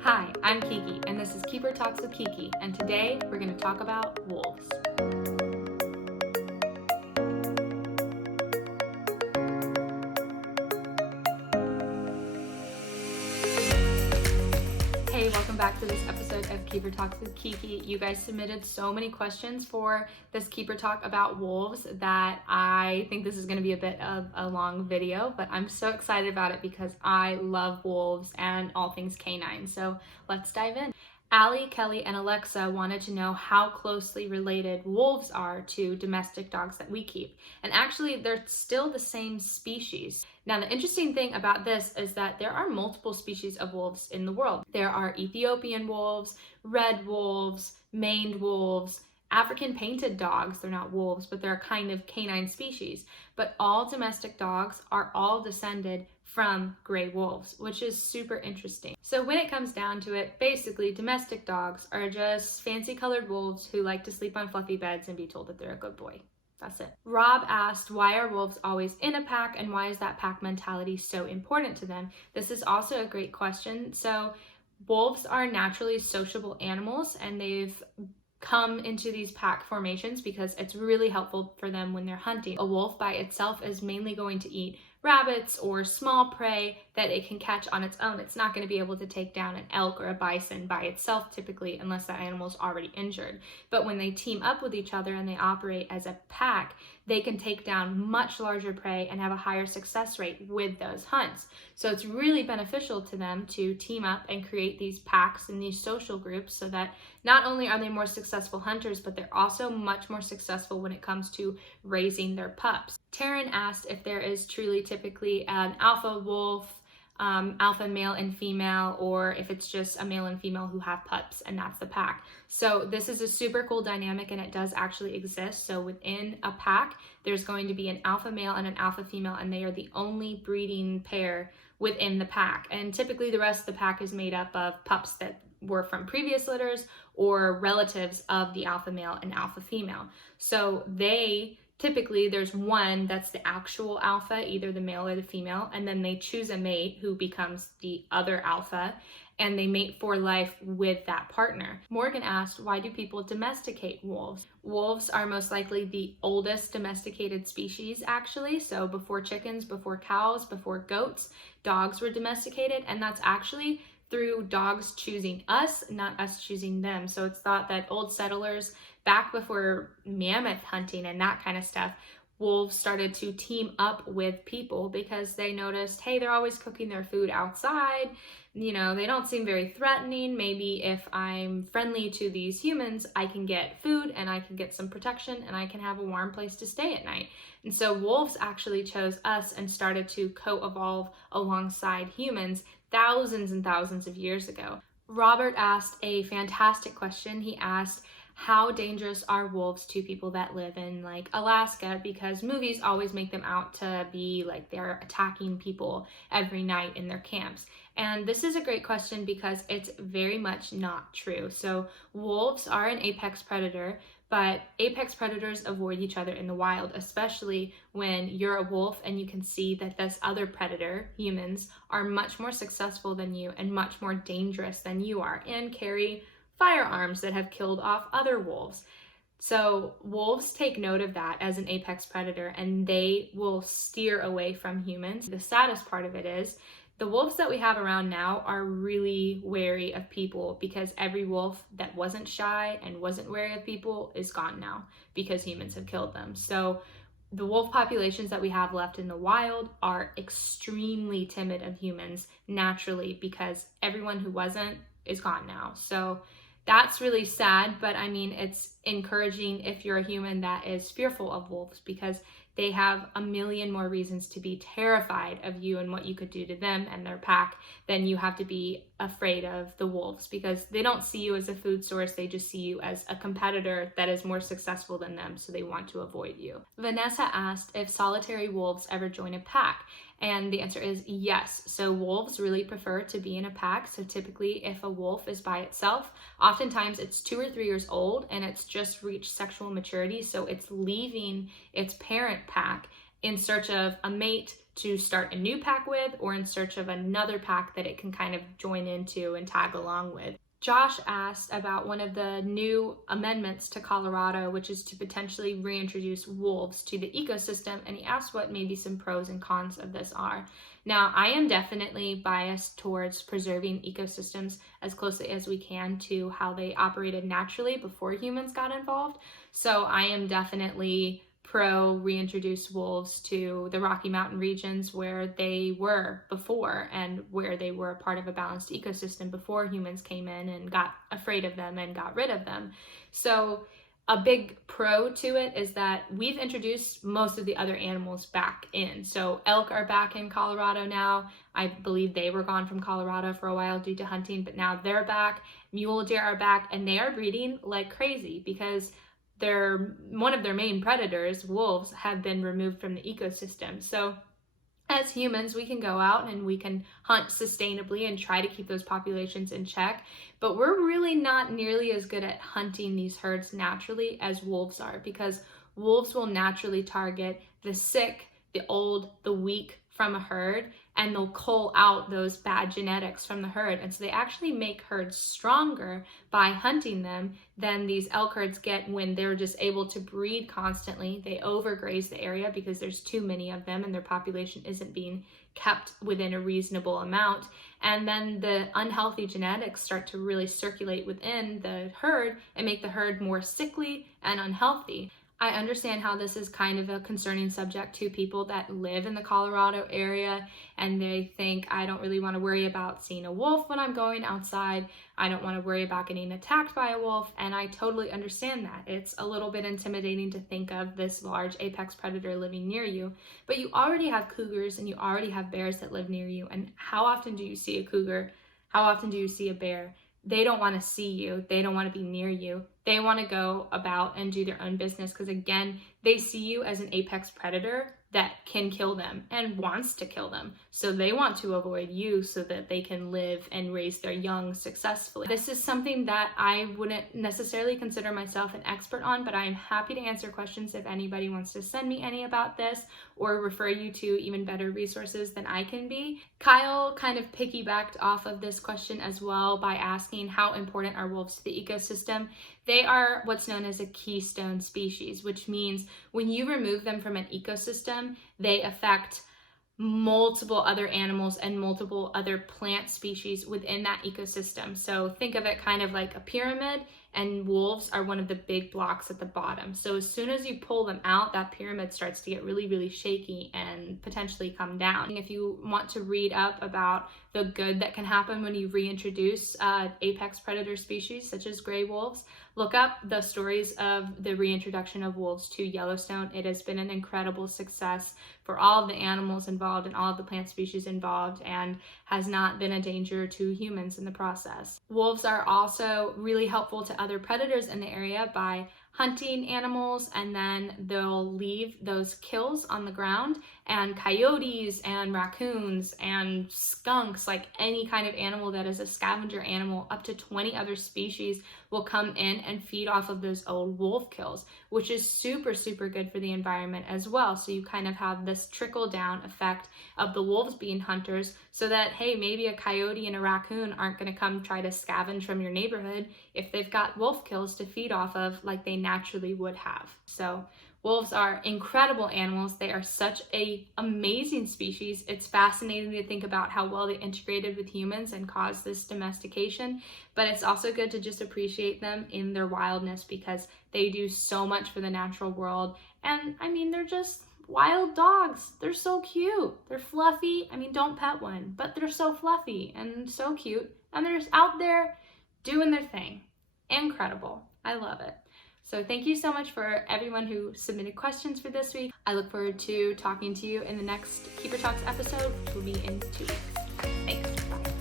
Hi, I'm Kiki, and this is Keeper Talks with Kiki, and today we're going to talk about wolves. Hey, welcome back to this episode of Keeper Talks with Kiki. You guys submitted so many questions for this Keeper Talk about wolves that I think this is going to be a bit of a long video, but I'm so excited about it because I love wolves and all things canine. So let's dive in. Allie, Kelly, and Alexa wanted to know how closely related wolves are to domestic dogs that we keep. And actually, they're still the same species. Now, the interesting thing about this is that there are multiple species of wolves in the world. There are Ethiopian wolves, red wolves, maned wolves, African painted dogs. They're not wolves, but they're a kind of canine species. But all domestic dogs are all descended from gray wolves, which is super interesting. So when it comes down to it, basically domestic dogs are just fancy colored wolves who like to sleep on fluffy beds and be told that they're a good boy. That's it. Rob asked, why are wolves always in a pack and why is that pack mentality so important to them? This is also a great question. So wolves are naturally sociable animals and they've come into these pack formations because it's really helpful for them when they're hunting. A wolf by itself is mainly going to eat rabbits or small prey that it can catch on its own. It's not going to be able to take down an elk or a bison by itself typically unless that animal is already injured. But when they team up with each other and they operate as a pack, they can take down much larger prey and have a higher success rate with those hunts. So it's really beneficial to them to team up and create these packs and these social groups so that not only are they more successful hunters, but they're also much more successful when it comes to raising their pups. Taryn asked if there is truly typically an alpha wolf, alpha male and female, or if it's just a male and female who have pups and that's the pack. So this is a super cool dynamic and it does actually exist. So within a pack, there's going to be an alpha male and an alpha female, and they are the only breeding pair within the pack. And typically the rest of the pack is made up of pups that were from previous litters or relatives of the alpha male and alpha female. So typically there's one that's the actual alpha, either the male or the female, and then they choose a mate who becomes the other alpha, and they mate for life with that partner. Morgan asked, why do people domesticate wolves? Wolves are most likely the oldest domesticated species, actually. So before chickens, before cows, before goats, dogs were domesticated, and that's actually through dogs choosing us, not us choosing them. So it's thought that old settlers, back before mammoth hunting and that kind of stuff, wolves started to team up with people because they noticed, hey, they're always cooking their food outside. You know, they don't seem very threatening. Maybe if I'm friendly to these humans, I can get food and I can get some protection and I can have a warm place to stay at night. And so wolves actually chose us and started to co-evolve alongside humans thousands and thousands of years ago. Robert asked a fantastic question. He asked, how dangerous are wolves to people that live in like Alaska? Because movies always make them out to be like they're attacking people every night in their camps. And this is a great question because it's very much not true. So wolves are an apex predator, but apex predators avoid each other in the wild, especially when you're a wolf and you can see that this other predator, humans, are much more successful than you and much more dangerous than you are and carry firearms that have killed off other wolves. So wolves take note of that as an apex predator and they will steer away from humans. The saddest part of it is the wolves that we have around now are really wary of people because every wolf that wasn't shy and wasn't wary of people is gone now because humans have killed them. So the wolf populations that we have left in the wild are extremely timid of humans naturally because everyone who wasn't is gone now. So that's really sad, but I mean, it's encouraging if you're a human that is fearful of wolves because they have a million more reasons to be terrified of you and what you could do to them and their pack than you have to be afraid of the wolves because they don't see you as a food source. They just see you as a competitor that is more successful than them, so they want to avoid you. Vanessa asked if solitary wolves ever join a pack. And the answer is yes. So wolves really prefer to be in a pack. So typically if a wolf is by itself, oftentimes it's 2 or 3 years old and it's just reached sexual maturity. So it's leaving its parent pack in search of a mate to start a new pack with, or in search of another pack that it can kind of join into and tag along with. Josh asked about one of the new amendments to Colorado, which is to potentially reintroduce wolves to the ecosystem, and he asked what maybe some pros and cons of this are. Now, I am definitely biased towards preserving ecosystems as closely as we can to how they operated naturally before humans got involved. So I am definitely pro reintroduce wolves to the Rocky Mountain regions where they were before, and where they were part of a balanced ecosystem before humans came in and got afraid of them and got rid of them. So a big pro to it is that we've introduced most of the other animals back in. So elk are back in Colorado now. I believe they were gone from Colorado for a while due to hunting, but now they're back. Mule deer are back, and they are breeding like crazy because one of their main predators, wolves, have been removed from the ecosystem. So as humans, we can go out and we can hunt sustainably and try to keep those populations in check, but we're really not nearly as good at hunting these herds naturally as wolves are, because wolves will naturally target the sick, the old, the weak from a herd, and they'll cull out those bad genetics from the herd. And so they actually make herds stronger by hunting them than these elk herds get when they're just able to breed constantly. They overgraze the area because there's too many of them and their population isn't being kept within a reasonable amount. And then the unhealthy genetics start to really circulate within the herd and make the herd more sickly and unhealthy. I understand how this is kind of a concerning subject to people that live in the Colorado area, and they think, I don't really want to worry about seeing a wolf when I'm going outside. I don't want to worry about getting attacked by a wolf, and I totally understand that. It's a little bit intimidating to think of this large apex predator living near you, but you already have cougars and you already have bears that live near you, and how often do you see a cougar? How often do you see a bear? They don't want to see you. They don't want to be near you. They want to go about and do their own business because, again, they see you as an apex predator that can kill them and wants to kill them. So they want to avoid you so that they can live and raise their young successfully. This is something that I wouldn't necessarily consider myself an expert on, but I am happy to answer questions if anybody wants to send me any about this or refer you to even better resources than I can be. Kyle kind of piggybacked off of this question as well by asking how important are wolves to the ecosystem. They are what's known as a keystone species, which means when you remove them from an ecosystem, they affect multiple other animals and multiple other plant species within that ecosystem. So think of it kind of like a pyramid, and wolves are one of the big blocks at the bottom. So as soon as you pull them out, that pyramid starts to get really, really shaky and potentially come down. If you want to read up about the good that can happen when you reintroduce apex predator species such as gray wolves, look up the stories of the reintroduction of wolves to Yellowstone. It has been an incredible success for all of the animals involved and all of the plant species involved, and has not been a danger to humans in the process. Wolves are also really helpful to other predators in the area by hunting animals, and then they'll leave those kills on the ground, and coyotes and raccoons and skunks, like any kind of animal that is a scavenger animal, up to 20 other species will come in and feed off of those old wolf kills, which is super, super good for the environment as well. So you kind of have this trickle down effect of the wolves being hunters, so that, hey, maybe a coyote and a raccoon aren't going to come try to scavenge from your neighborhood if they've got wolf kills to feed off of like they naturally would have. So wolves are incredible animals. They are such an amazing species. It's fascinating to think about how well they integrated with humans and caused this domestication, but it's also good to just appreciate them in their wildness because they do so much for the natural world. And I mean, they're just wild dogs. They're so cute. They're fluffy. I mean, don't pet one, but they're so fluffy and so cute. And they're just out there doing their thing. Incredible. I love it. So thank you so much for everyone who submitted questions for this week. I look forward to talking to you in the next Keeper Talks episode, which will be in 2 weeks. Thanks.